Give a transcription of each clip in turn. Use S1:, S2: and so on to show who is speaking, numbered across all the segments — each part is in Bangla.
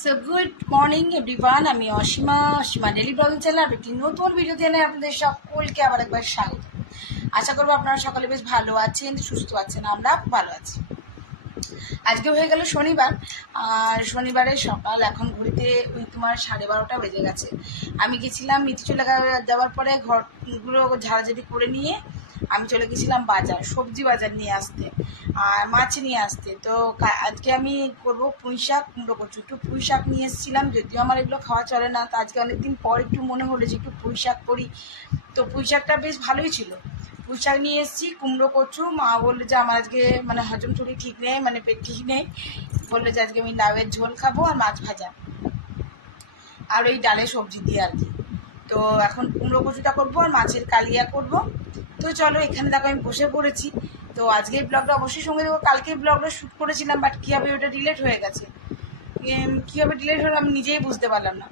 S1: সো গুড মর্নিং এভরিওয়ান আমি Ashima Ashima daily blogging channel আর একটি নতুন ভিডিও দিয়ে আপনাদের সকলকে আবার একবার স্বাগত। আশা করব আপনারা সকলে বেশ ভালো আছেন, সুস্থ আছেন, আমরা ভালো আছি। আজকে হয়ে গেল শনিবার, আর শনিবারের সকাল, এখন ঘুরিতে ওই তোমার সাড়ে বারোটা বেজে গেছে। আমি গেছিলাম মিথি চলে যাওয়ার পরে ঘরগুলো ঝাড়াঝাড়ি করে নিয়ে আমি চলে গেছিলাম বাজার, সবজি বাজার নিয়ে আসতে, আর মাছ নিয়ে আসতে। তো আজকে আমি করব পুঁই শাক, কুমড়ো কচু। একটু পুঁই শাক নিয়ে এসেছিলাম, যদিও আমার এগুলো খাওয়া চলে না, তো আজকে অনেকদিন পর একটু মনে হলো যে একটু পুঁই শাক করি। তো পুঁই শাকটা বেশ ভালোই ছিল। পুঁই শাক নিয়ে এসেছি, কুমড়ো কচু। মা বলল যে আমার আজকে মানে হজম চুরি ঠিক নেই মানে পেট ঠিক নেই। বলল যে আজকে আমি লাউয়ের ঝোল খাব আর মাছ ভাজা। আর ওই ডালে সবজি দিয়ে আর কি। তো এখন কুমড়ো কচুটা করব আর মাছের কালিয়া করব। তো চলো, এখানে দেখো আমি বসে পড়েছি। তো আজকের ব্লগটা অবশ্যই সঙ্গে দেবো কালকে ব্লগটা শ্যুট করেছিলাম বাট কীভাবে ওটা ডিলেট হয়ে গেছে? কীভাবে ডিলেট হলো আমি নিজেই বুঝতে পারলাম না।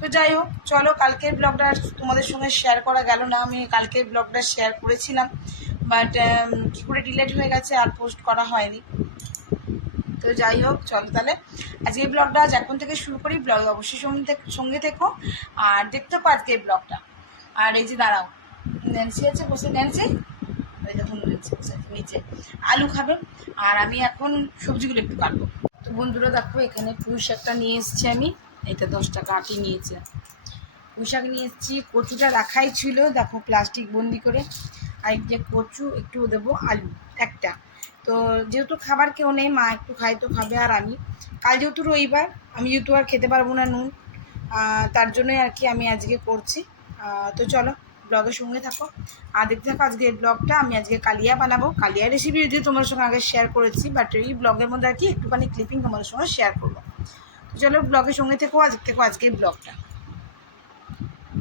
S1: তো যাই হোক, চলো, কালকের ব্লগটা তোমাদের সঙ্গে শেয়ার করা গেল না। আমি কালকের ব্লগটা শেয়ার করেছিলাম বাট কী করে ডিলেট হয়ে গেছে আর পোস্ট করা হয়নি। তো যাই হোক, চলো তাহলে। আজকে ব্লগটা আজ এখন থেকে শুরু করি। ব্লগ অবশ্যই সঙ্গে সঙ্গে থেকো। আর দেখতে আজকে ব্লগটা আর এই যে দাঁড়াও। ন্যান্সি আছে, বসে ন্যান্সি ওই দেখুন নিচে। আলু খাবে, আর আমি এখন সবজিগুলো একটু কাটবো। তো বন্ধুরা, দেখো, এখানে পুঁই শাকটা নিয়ে এসেছি আমি। এটা দশ টাকা আটি নিয়েছে। পুঁই শাক নিয়ে এসেছি, কচুটা রাখাই ছিল, দেখো, প্লাস্টিক বন্দি করে। আর যে কচু, একটু দেবো আলু, একটা। তো যেহেতু খাবার কেউ নেই, মা একটু খাই তো খাবে আর আমি। কাল যেহেতু রবিবার, আমি যেহেতু আর খেতে পারব না নুন তার জন্যই আর কি আমি আজকে করছি। তো চলো ব্লগের সঙ্গে থাকো। আর দেখতে থাকো, আজকে এই ব্লগটা। আমি আজকে কালিয়া বানাবো। কালিয়া রেসিপি যদিও তোমার সঙ্গে আগে শেয়ার করেছি বাট এই ব্লগের মধ্যে আর কি একটুখানি ক্লিপিং তোমাদের সঙ্গে শেয়ার করব। চলো ব্লগের সঙ্গে থেকো, আজ থেকো আজকে ব্লগটা।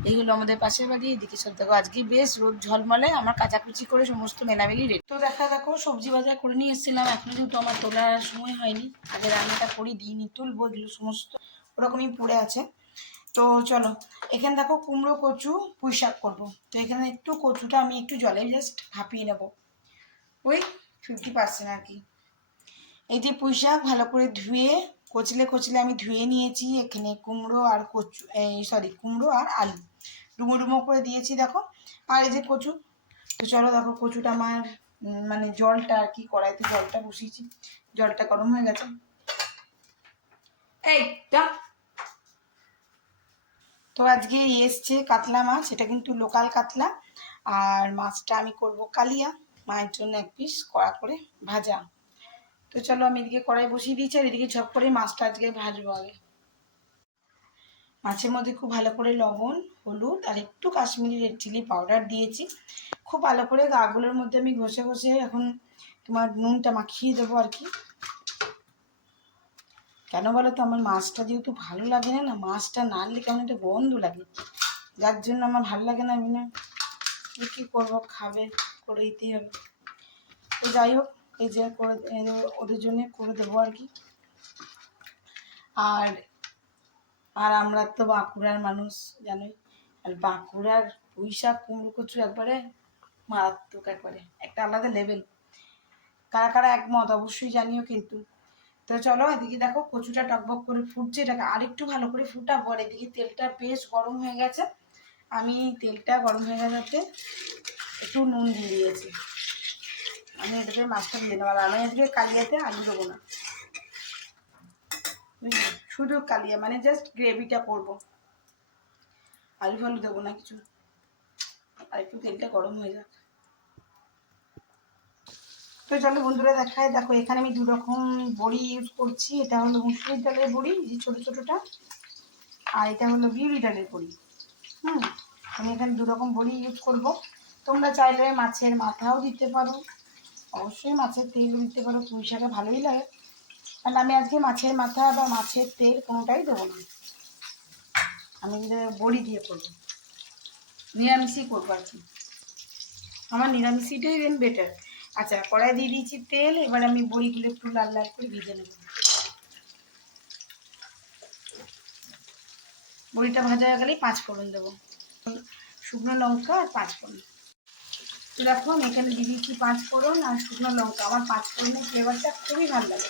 S1: এইগুলো আমাদের পাশের বাড়ি, এদিকে সব দেখো, আজকে বেশ রোদ ঝলমলে, আমার কাচাকুচি করে সমস্ত মেনামেলি রেডি তো দেখা দেখো, সবজি বাজার করে নিয়ে এসেছিলাম, এখন কিন্তু আমার তোলার সময় হয়নি। আগে রান্নাটা করি, দিইনি, তুলবো এগুলো সমস্ত। ওরকমই পড়ে আছে। তো চলো, এখানে দেখো কুমড়ো, কচু, পুঁই শাক করব। তো এখানে একটু কচুটা আমি একটু জলে জাস্ট ভাপিয়ে নেব। ওই ফিফটি পার্সেন্ট আর কি। এই যে পুঁই শাক ভালো করে ধুয়ে, কচলে কচলে আমি ধুয়ে নিয়েছি, এখানে কুমড়ো আর কচু, এই সরি কুমড়ো আর আলু। ডুমো ডুমো করে দিয়েছি দেখো। আর এই যে কচু, তো চলো দেখো কচুটা আমার মানে জলটা আর কি, কড়াইতে জলটা বসিয়েছি। জলটা গরম হয়ে গেছে। এই দা তো আজকে এসছে কাতলা মাছ, এটা কিন্তু লোকাল কাতলা। আর মাছটা আমি করব কালিয়া, মায়ের জন্য এক পিস কড়া করে ভাজা। তো চলো আমি এদিকে কড়াই বসিয়ে দিয়েছি, আর এদিকে ঝপ করে মাছটা আজকে ভাজবো আগে। মাছের মধ্যে খুব ভালো করে লবণ, হলুদ, আর একটু কাশ্মীরি রেড চিলি পাউডার দিয়েছি। খুব ভালো করে গাগুলোর মধ্যে আমি ঘষে ঘষে এখন তোমার নুনটা মাখিয়ে দেবো আর কি। কেন বলো তো? আমার মাছটা যেহেতু ভালো লাগে না না, মাছটা না আনলে কেমন একটা গন্ধ লাগে। যার জন্য আমার ভালো লাগে না আমি না কী করব? খাবে করে দিতেই হবে। তো যাই হোক, এই যে করে ওদের জন্যে করে দেবো আর কি। আর আর আমরা তো বাঁকুড়ার মানুষ, জানোই। আর বাঁকুড়ার পুঁই শাক কুমড়ো, কচু একবারে মারাত্মক একবারে। একটা আলাদা লেভেল কারা কারা একমত? অবশ্যই জানিও কিন্তু। তো চলো এদিকে দেখো কচুটা টকবক করে ফুটছে, এটাকে আরেকটু ভালো করে ফুটাবো। আর এদিকে তেলটা বেশ গরম হয়ে গেছে। আমি তেলটা গরম হয়ে গেছে একটু নুন দিয়ে দিয়েছি। আমি এটাতে মাছটা দিয়ে নেব আর আমি আজকে কালিয়াতে আলু দেবো না। শুধু কালিয়া মানে জাস্ট গ্রেভিটা করব। আলু ফালু দেবো না কিছু। আর একটু তেলটা গরম হয়ে যাক। তো চলো বন্ধুরা দেখায়। দেখো, এখানে আমি দু রকম বড়ি ইউজ করছি। এটা হলো মুসুরির ডালের বড়ি যে ছোটো ছোটোটা। আর এটা হলো বিউরি ডালের বড়ি। হুম, আমি এখানে দু রকম বড়ি ইউজ করব। তোমরা চাইলে মাছের মাথাও দিতে পারো। অবশ্যই মাছের তেল দিতে পারো। পুঁই শাকে ভালোই লাগে। আর আমি আজকে মাছের মাথা বা মাছের তেল কোনোটাই দেবো না। আমি বড়ি দিয়ে করব। নিরামিষই করব আর কি। আমার নিরামিষিটাই বেটার আচ্ছা কড়াই দিয়ে দিয়েছি তেল, এবার আমি বড়িগুলো একটু লাল লাল করে ভেজে নেব। বড়িটা ভাজা হয়ে গেলেই পাঁচ ফোড়ন দেবো। শুকনো লঙ্কা আর পাঁচ ফোড়ন তো দেখো, আমি এখানে দিয়ে দিচ্ছি পাঁচ ফোড়ন আর শুকনো লঙ্কা। আমার পাঁচ ফোড়নের ফ্লেভারটা খুবই ভালো লাগে।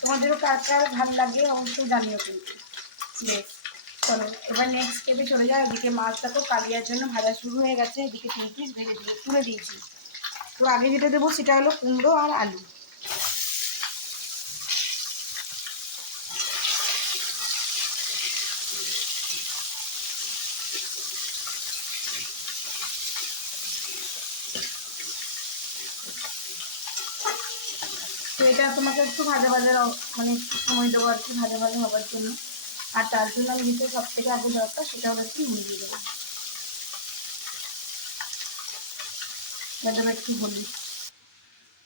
S1: তোমাদেরও কার কার ভালো লাগে অবশ্যই জানিও কিন্তু। চলো, এবার নেক্সট স্টেপে চলে যায় এদিকে মাছটাকেও কালিয়ার জন্য ভাজা শুরু হয়ে গেছে। এদিকে তিন পিস ভেজে দিয়ে তুলে দিয়েছি। তো আগে যেটা দেবো সেটা হলো কুমড়ো আর আলু। তো এটা তোমাকে একটু ভাজা ভাজা মানে সময় দেবো আর কি ভাজা ভাজা হবার জন্য। আর তার জন্য আমি দিতে সব থেকে আগে দরকার সেটা হলো একটু দেবো। দেবো একটু হলুদ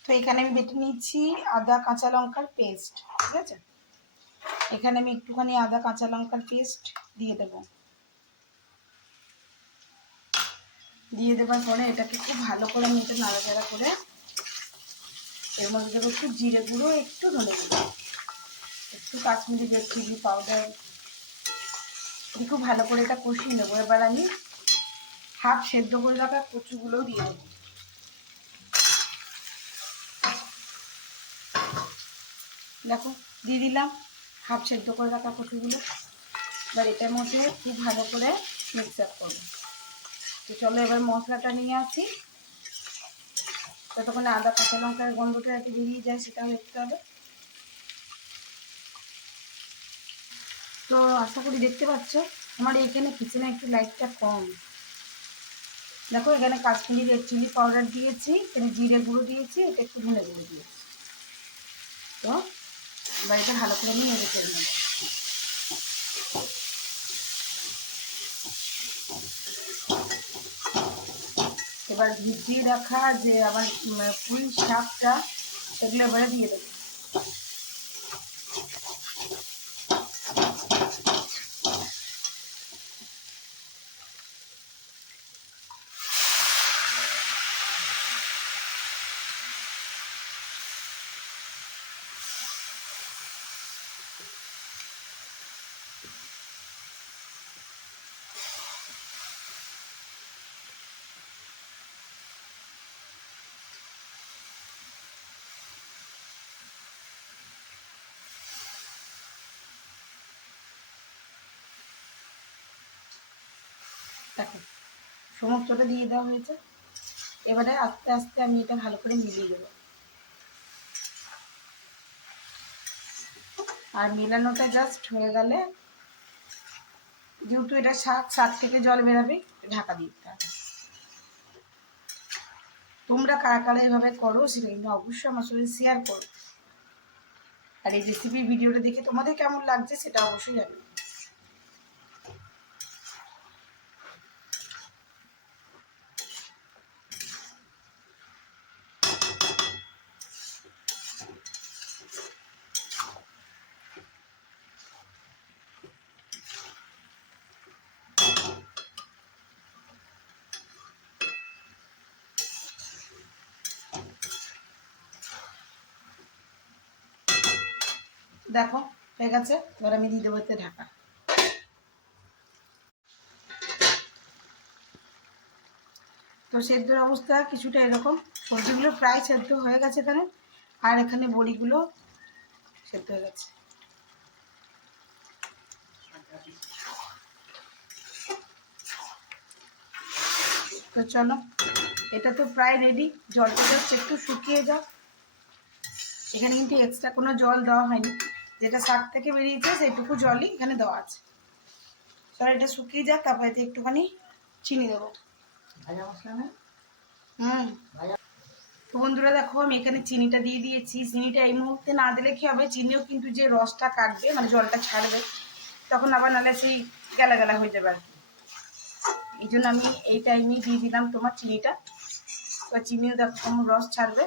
S1: তো এখানে আমি বেটে নিচ্ছি আদা, কাঁচা লঙ্কার পেস্ট, ঠিক আছে? এখানে আমি একটুখানি আদা, কাঁচা লঙ্কার পেস্ট দিয়ে দেবো। দিয়ে দেওয়ার পরে এটাকে খুব ভালো করে আমি এটা নাড়াচাড়া করে এর মধ্যে দেবো একটু জিরে গুঁড়ো, একটু ধনে গুঁড়ো। একটু কাশ্মীরি রেড চিলি পাউডার। খুব ভালো করে এটা কষিয়ে নেব। এবার আমি হাফ সেদ্ধ করে রাখা কচুগুলোও দিয়ে দেবো। দেখো, দিয়ে দিলাম হাফ সেদ্ধ করে রাখা কচুগুলো। এবার এটার মধ্যে খুব ভালো করে মিক্স আপ করব। তো চলো এবার মশলাটা নিয়ে আসি। ততক্ষণে আদা, কাঁচা লঙ্কার গন্ধটা যাতে বেরিয়ে যায় সেটাও দেখতে হবে তো আশা করি দেখতে পাচ্ছ, আমার এখানে কিচেনে একটু লাইটটা কম। দেখো, এখানে কাশ্মীরি রেড চিলি পাউডার দিয়েছি, এখানে জিরে গুঁড়ো দিয়েছি, এটা একটু ধনে গুঁড়ো দিয়েছি। তো এটা ভালো করে আমি নেড়ে ফেলে এবার ভিজিয়ে রাখা যে উম, পুঁই শাকটা সেগুলো এবারে দিয়ে দেবো। দেখো, সমস্তটা দিয়ে দেওয়া হয়েছে। এবারে আস্তে আস্তে আমি এটা ভালো করে মিলিয়ে দেবো। আর মেলানোটা জাস্ট হয়ে গেলে যেহেতু এটা শাক শাক থেকে জল বেরাবে, ঢাকা দিতে হবে। তোমরা কারা কারা এভাবে করো সেটা কিন্তু অবশ্যই আমার সঙ্গে শেয়ার করো। আর এই রেসিপির ভিডিওটা দেখে তোমাদের কেমন লাগছে সেটা অবশ্যই জানাবে দেখো, হয়ে গেছে। এবার আমি দিয়ে দেবো এতে ঢাকা। তো সেদ্ধর অবস্থা কিছুটা এরকম। সবজিগুলো প্রায় সেদ্ধ হয়ে গেছে এখানে। আর এখানে বড়িগুলো সেদ্ধ হয়ে গেছে। তো চলো, এটা তো প্রায় রেডি জলটা একটু শুকিয়ে যাও এখানে কিন্তু এক্সট্রা কোনো জল দেওয়া হয়নি। যেটা শাক থেকে বেরিয়েছে সেইটুকু জলই এখানে দেওয়া আছে। চলো এটা শুকিয়ে যাক তারপরে এতে একটুখানি চিনি দেবো। হুম। তো বন্ধুরা দেখো আমি এখানে চিনিটা দিয়ে দিয়েছি। চিনিটা এই মুহূর্তে না দিলে কি হবে? চিনিও কিন্তু যে রসটা কাটবে মানে জলটা ছাড়বে তখন আবার নাহলে সেই গেলা গেলা হয়ে যাবে আর কি। এই জন্য আমি এই টাইমেই দিয়ে দিলাম তোমার চিনিটা। তো চিনিও দেখো রস ছাড়বে।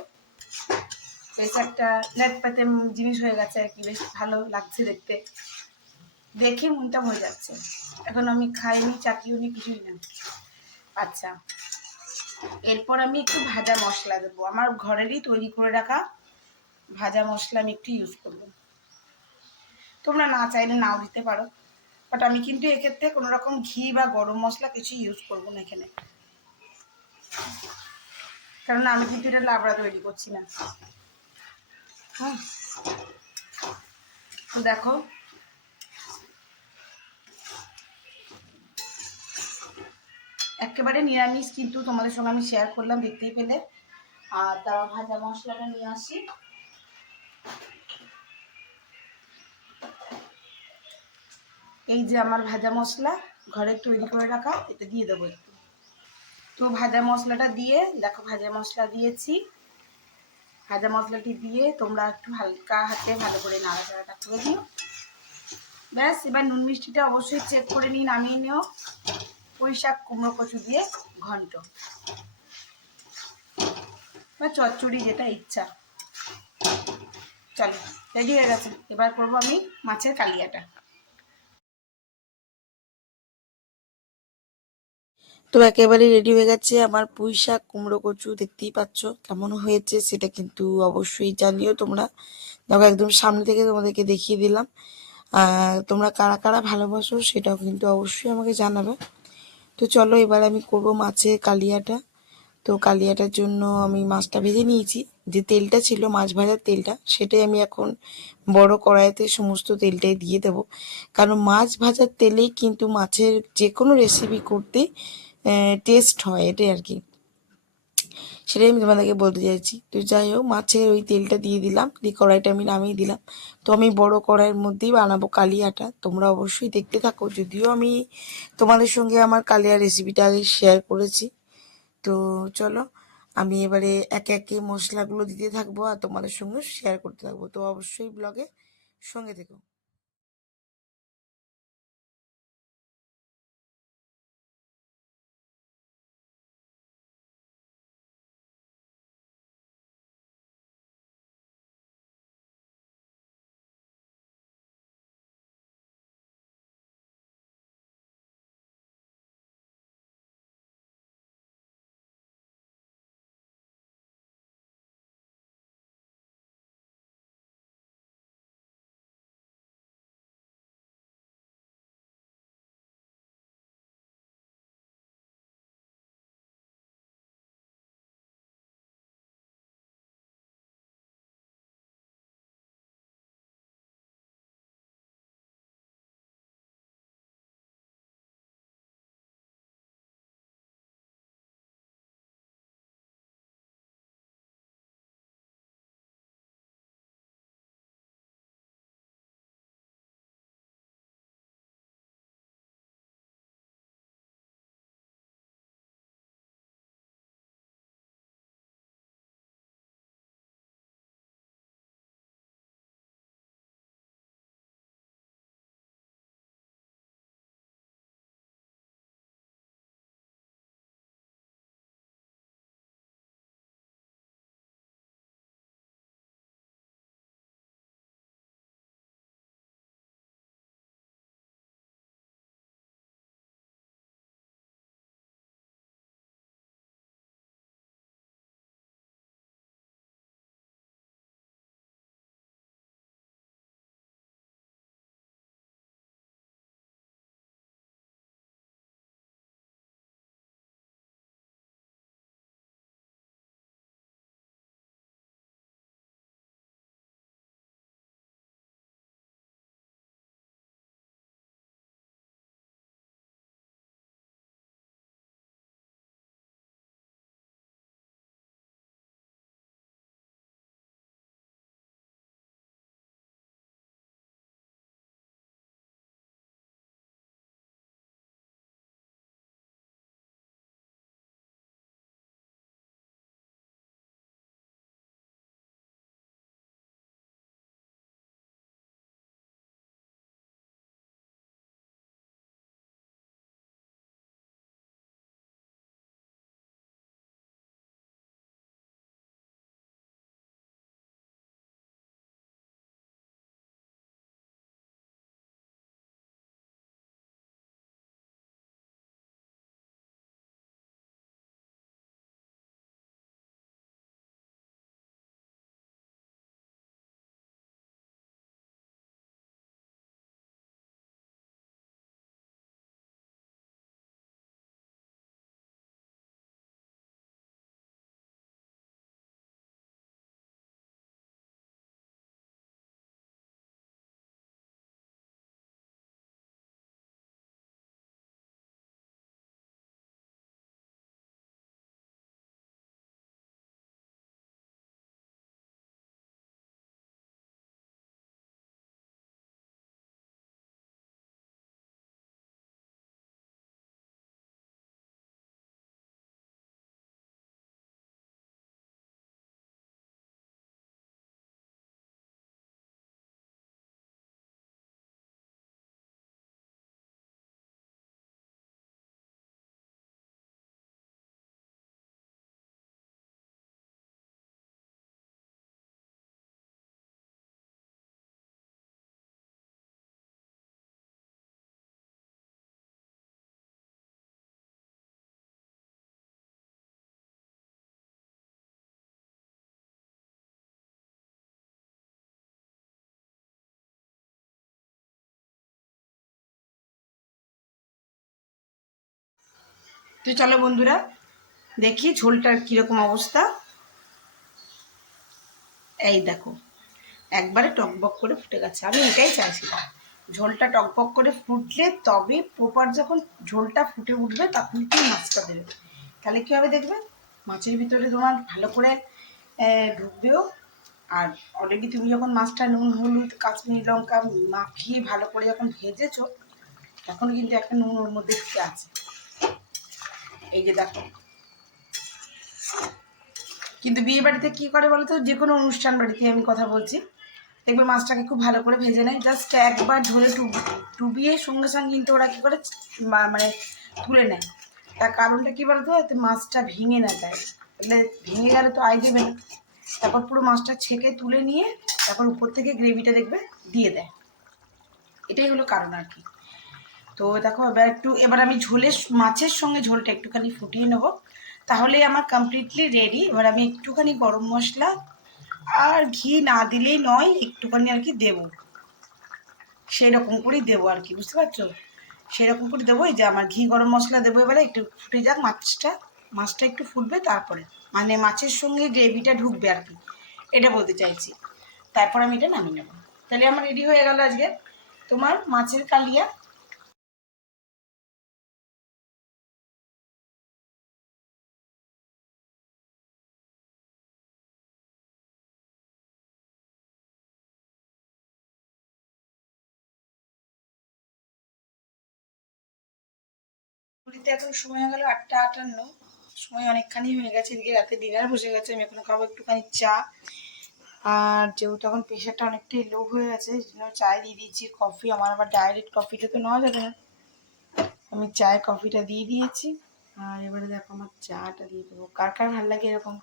S1: বেশ একটা ল্যাটপাতে জিনিস হয়ে গেছে আর কি, বেশ ভালো লাগছে দেখতে। দেখে মনটা হয়ে যাচ্ছে। এখন আমি খাইনি চাকিও নি কিছুই না আচ্ছা এরপর আমি একটু ভাজা মশলা দেবো। আমার ঘরেরই তৈরি করে রাখা ভাজা মশলা আমি একটু ইউজ করব। তোমরা না চাইলে নাও দিতে পারো। বাট আমি কিন্তু এক্ষেত্রে কোনো রকম ঘি বা গরম মশলা কিছু ইউজ করব না এখানে। কারণ আমি কিন্তু এটা লাবড়া তৈরি করছি না। হ্যাঁ দেখো।
S2: একেবারে নিরামিষ, কিন্তু তোমাদের সঙ্গে আমি শেয়ার করলাম, দেখতেই পেলে। আর তার ভাজা মশলাটা নিয়ে আসি। এই যে আমার ভাজা মশলা, ঘরে তৈরি করে রাখা, এটা দিয়ে দেবো একটু। তো ভাজা মশলাটা দিয়ে, দেখো ভাজা মশলা দিয়েছি। ভাজা মশলাটি দিয়ে তোমরা একটু হালকা হাতে ভালো করে নাড়াচাড়াটা করে দিও ব্যাস, এবার নুন মিষ্টিটা অবশ্যই চেক করে নিয়ে নামিয়ে নিও। পুঁই শাক, কুমড়ো, কচু দিয়ে ঘন্ট। বা চচ্চড়ি যেটা ইচ্ছা। চলো রেডি হয়ে গেছে। এবার করব আমি মাছের কালিয়াটা।
S1: তো একেবারে রেডি হয়ে গেছে আমার পুঁই শাক, কুমড়ো কচু, দেখতেই পাচ্ছ কেমন হয়েছে সেটা কিন্তু অবশ্যই জানিও তোমরা। দেখো একদম সামনে থেকে তোমাদেরকে দেখিয়ে দিলাম। তোমরা কারা কারা ভালোবাসো সেটাও কিন্তু অবশ্যই আমাকে জানাবে। তো চলো এবার আমি করব মাছের কালিয়াটা। তো কালিয়াটার জন্য আমি মাছটা ভেজে নিয়েছি। যে তেলটা ছিল, মাছ ভাজার তেলটা, সেটাই আমি এখন বড় কড়াইতে সমস্ত তেলটাই দিয়ে দেবো। কারণ মাছ ভাজার তেলেই কিন্তু মাছের যে কোনো রেসিপি করতে টেস্ট হয়, এটাই আর কি সেটাই আমি তোমাদেরকে বলতে চাইছি। তো যাই হোক, মাছের ওই তেলটা দিয়ে দিলাম, দিয়ে কড়াইটা আমি নামিয়ে দিলাম। তো আমি বড় কড়াইয়ের মধ্যেই বানাবো কালিয়াটা। তোমরা অবশ্যই দেখতে থাকো। যদিও আমি তোমাদের সঙ্গে আমার কালিয়া রেসিপিটা আগে শেয়ার করেছি। তো চলো, আমি এবারে একে একে মশলাগুলো দিতে থাকব আর তোমাদের সঙ্গে শেয়ার করতে থাকব। তো অবশ্যই ব্লগে সঙ্গে থেকো। তো চলো বন্ধুরা, দেখি ঝোলটার কীরকম অবস্থা। এই দেখো, একবারে টকবক করে ফুটে গেছে। আমি এটাই চাইছিলাম, ঝোলটা টকবক করে ফুটলে তবে প্রপার যখন ঝোলটা ফুটে উঠবে তখন তুমি মাছটা দেবে। তাহলে কী হবে দেখবে? মাছের ভিতরে তোমার ভালো করে ঢুকবেও আর অলরেডি তুমি যখন মাছটা নুন, হলুদ, কাশ্মীরি লঙ্কা মাখিয়ে ভালো করে যখন ভেজেছো, তখন কিন্তু একটা নুন ওর মধ্যে ঢুকে আছে। এই যে দেখো। কিন্তু বিয়ে বাড়িতে কি করে বলতো? যে কোনো অনুষ্ঠান বাড়িতে আমি কথা বলছি। দেখবে মাছটাকে খুব ভালো করে ভেজে নেয়। জাস্ট একবার টুব, টুবিয়ে সঙ্গে সঙ্গে কিন্তু ওরা কী করে মানে তুলে নেয়। তার কারণটা কী বলতো? এতে মাছটা ভেঙে না যায়। এগুলো ভেঙে গেলে তো আয় দেবে না। তারপর পুরো মাছটা ছেঁকে তুলে নিয়ে তারপর উপর থেকে গ্রেভিটা দেখবে দিয়ে দেয়। এটাই হলো কারণ আর কি। তো দেখো, এবার একটু, এবার আমি ঝোলের মাছের সঙ্গে ঝোলটা একটুখানি ফুটিয়ে নেব। তাহলে আমার কমপ্লিটলি রেডি এবার আমি একটুখানি গরম মশলা আর ঘি না দিলেই নয়, একটুখানি আর কি দেবো। সেই রকম করেই দেবো আর কি, বুঝতে পারছ? সেরকম করে দেবো, এই যে আমার ঘি গরম মশলা দেবো এবারে, একটু ফুটে যাক মাছটা মাছটা একটু ফুটবে তারপরে। মানে মাছের সঙ্গে গ্রেভিটা ঢুকবে আর কি, এটা বলতে চাইছি। তারপর আমি এটা নামিয়ে নেব। তাহলে আমার রেডি হয়ে গেল আজকে তোমার মাছের কালিয়া। ঘড়িতে এখন সময় হয়ে গেল আটটা আটান্ন। সময় অনেকখানি হয়ে গেছে, এদিকে রাতে ডিনার বসে গেছে, আমি এখন খাব একটুখানি চা। আর যেহেতু এখন প্রেশারটা অনেকটাই লো হয়ে গেছে জন্য চায় দিয়ে দিয়েছি কফি আমার আবার ডাইরেক্ট কফিটা তো নেওয়া যাবে না। আমি চায় কফিটা দিয়ে দিয়েছি। আর এবারে দেখো আমার চাটা দিয়ে দেবো। কার কার ভালো লাগে এরকম?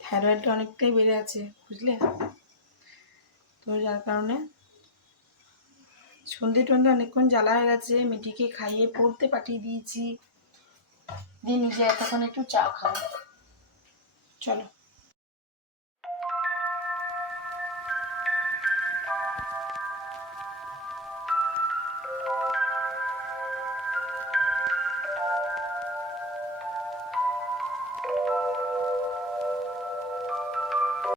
S1: থাইরয়েডটা অনেকটাই বেড়ে আছে, বুঝলে? তো যার কারণে সন্ধে টন্ধে অনেকক্ষণ জ্বালা হয়ে গেছে মিটিকে খাইয়ে পড়তে পাঠিয়ে দিয়েছি। দিয়ে নিজে এতক্ষণ একটু চা খাব। চলো।